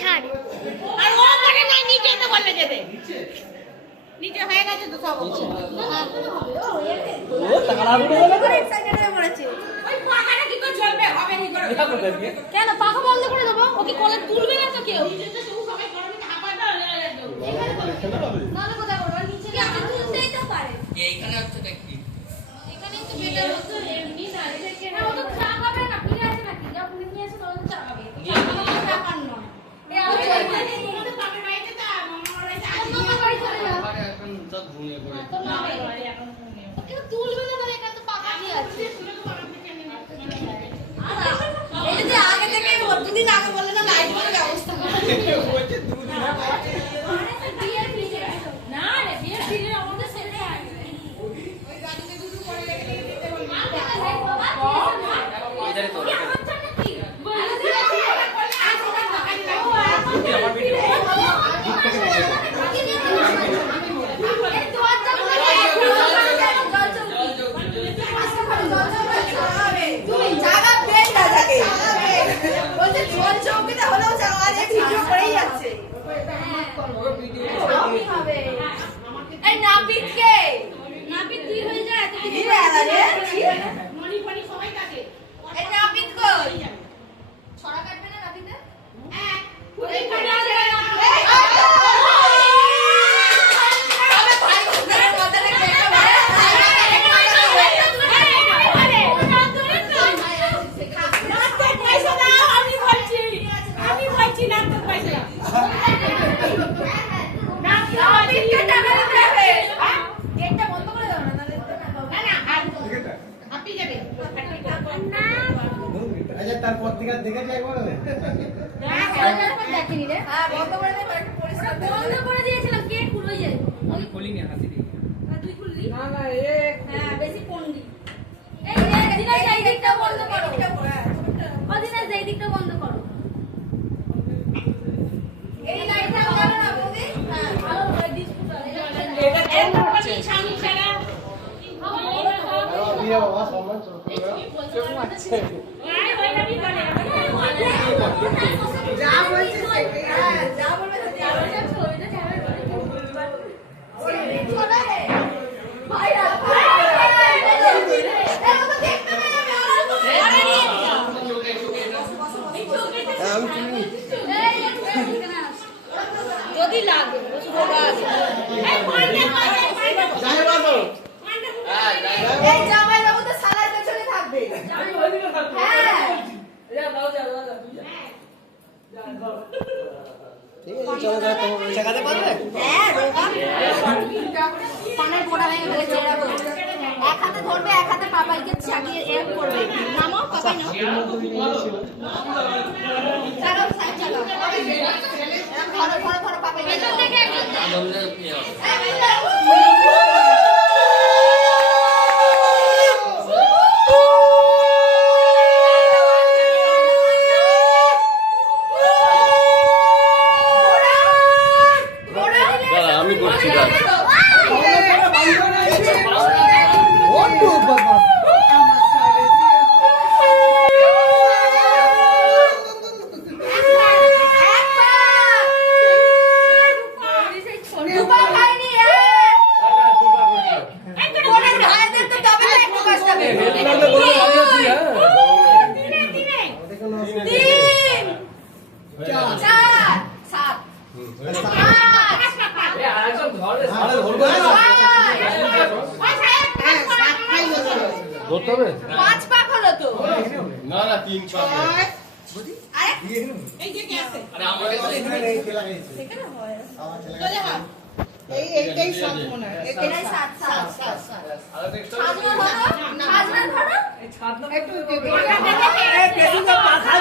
ছাড় আর ও করে নাই নিচে তো বললে যেতে নিচে হয়ে গেছে তো সব ও টাকা উঠে গেল করে এক্সাইটেড হয়ে পড়েছে ওই পাখাটা কি করে চলবে হবে নি করে কেন পাখা বন্ধ করে দেবো ওকে কোলে তুলবে না তো কেউ নিচে তো সবাই গরমে হাঁপা দাও এখানে নালে কোথায় করবে নিচে কি আমি তুলতেই তো পারে এইখানে হচ্ছে দেখি এখানেই তো বেটার হচ্ছে এমনি না এটাকে না ও তো চাগাবে না ফিরে আসে নাকি যা পুলিশ নিয়ে আসে তখন চাগাবে চাগাবে ব্যাপার নয় এ আমি চলবে পাবে বাইতে তা মামার বাড়িতে আসি মামার বাড়ি চলে যাও এখন সব ঘুমিয়ে পড়ে তো না বাড়ি এখন কিন্তু তুলবে না তাহলে এখানে তো পাকা দিয়ে আছে এই যে আগে থেকে দুদিন আগে বললে না লাইট বলে অবস্থা বলছে দুদিন না রে বিয়ের দিনে আমাদের সেটা আছে ওই গাড়িতে দুটো করে রেখে দিতে বলবি বাবা ইধারে তো কি বলছি আমার ভিডিও তারপর থেকে দেখে যাই বলে আমি খুলিনি হাসি দিই বন্ধ করো এই লাইটটা জ্বালো না বৌদি হ্যাঁ ভালো করে এটা কেন হচ্ছে সামনে ছাড়া দিয়ে বাবা সম্মান চোখ আছে আয় ওই না বি বলে যা বলছিস হ্যাঁ যা বলবে তো যা বলছিস ছবিটা ক্যামেরা করে চলে রে ভাই যদি লাগে রোগা আছে এই জামাই বাবু তো সালার পেছনে থাকবে জামাই ওইদিকে থাকবে হ্যাঁ যাও ঠিক আছে চলো যাও তো শেখাতে পারবে হ্যাঁ রোগা পানের পোড়া ভেঙে ফেলেছে এরকম এক হাতে ধরবে এক হাতে পাপাইকে চাগিয়ে এরকম করবে নামো পাপাই নাও চালাও সাইড চালাও ধরো পাপাই পেছন থেকে আমি করছি দাদা ধরতে হবে 5 পাক হলো তো না না 3 পাক আরে এই যে কি আছে আরে আমাদের এই খেলা গেছে এখানে হয় আমার ছেলে চলে হ্যাঁ এইটাই 7 মনে হয় এটাই 7 আরে এক্সট্রা ধরো একটু এই পেছনে পাখা